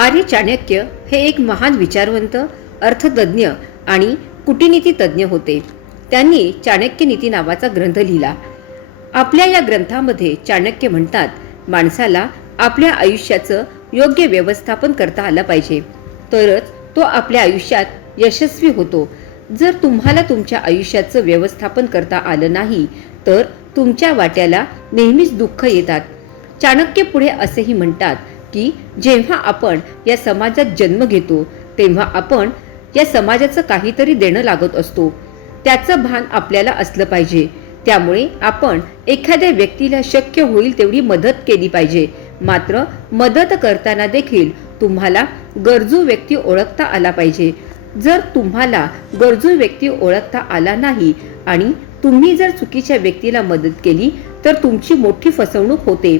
आर्य चाणक्य हे एक महान विचारवंत, अर्थतज्ञ आणि कूटनीती तज्ञ होते. त्यांनी चाणक्य नीती नावाचा ग्रंथ लिहिला. आपल्या या ग्रंथामध्ये चाणक्य म्हणतात, माणसाला आपल्या आयुष्याचं योग्य व्यवस्थापन करता आलं पाहिजे, तरच तो आपल्या आयुष्यात यशस्वी होतो. जर तुम्हाला तुमच्या आयुष्याचं व्यवस्थापन करता आलं नाही तर तुमच्या वाट्याला नेहमीच दुःख येतात. चाणक्य पुढे असेही म्हणतात की जेव्हा आपण या समाजात जन्म घेतो तेव्हा आपण या समाजाचं काहीतरी देणं लागत असतो. त्याचं भान आपल्याला असलं पाहिजे. त्यामुळे आपण एखाद्या व्यक्तीला शक्य होईल तेवढी मदत केली पाहिजे. मात्र मदत करताना देखील तुम्हाला गरजू व्यक्ती ओळखता आला पाहिजे. जर तुम्हाला गरजू व्यक्ती ओळखता आला नाही आणि तुम्ही जर चुकीच्या व्यक्तीला मदत केली तर तुमची मोठी फसवणूक होते.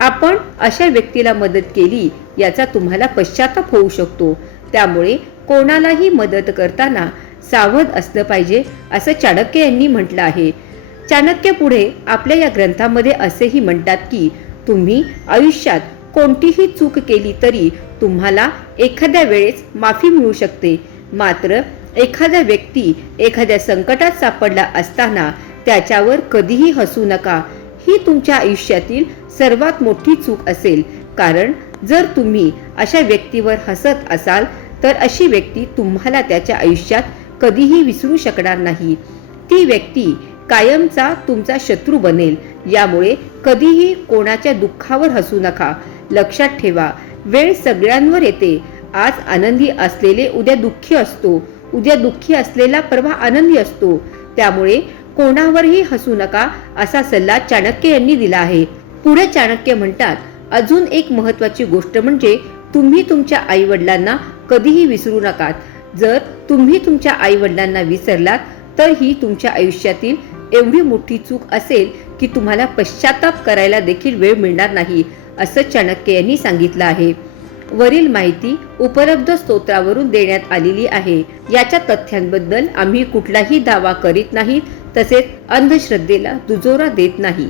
आपण अशा व्यक्तीला मदत केली याचा तुम्हाला पश्चाताप होऊ शकतो. त्यामुळे कोणालाही मदत करताना सावध असलं पाहिजे असं चाणक्य यांनी म्हटलं आहे. चाणक्य पुढे आपल्या या ग्रंथामध्ये असेही म्हणतात की तुम्ही आयुष्यात कोणतीही चूक केली तरी तुम्हाला एखाद्या वेळेस माफी मिळू शकते. मात्र एखादा व्यक्ती एखाद्या संकटात सापडला असताना त्याच्यावर कधीही हसू नका. ही तुमच्या आयुष्यातील सर्वात मोठी चूक असेल. कारण जर तुम्ही अशा व्यक्तीवर हसत असाल तर अशी व्यक्ती तुम्हाला त्याच्या आयुष्यात कधीही विसरू शकणार नाही. ती व्यक्ती कायमचा तुमचा शत्रू बनेल. यामुळे कधीही कोणाच्या दुःखावर हसू नका. लक्षात ठेवा, वेळ सगळ्यांवर येते. आज आनंदी असलेले उद्या दुःखी असतो, उद्या दुःखी असलेला परवा आनंदी असतो. त्यामुळे कोणावरही हसू नका असा सल्ला चाणक्य यांनी दिला आहे. पुढे चाणक्य म्हणतात, अजून एक महत्त्वाची गोष्ट म्हणजे तुम्ही तुमच्या आई वडिलांना कधीही विसरू नका. जर तुम्ही तुमच्या आई वडिलांना विसरलात तर ही तुमच्या आयुष्यातील एवढी मोठी चूक असेल की तुम्हाला पश्चाताप करायला देखील वेळ मिळणार नाही असं चाणक्य यांनी सांगितलं आहे. वरील माहिती उपलब्ध स्तोत्रावरून देण्यात आलेली आहे. याच्या तथ्यांबद्दल आम्ही कुठलाही दावा करीत नाही, तसेच अंधश्रद्धेला दुजोरा देत नाही.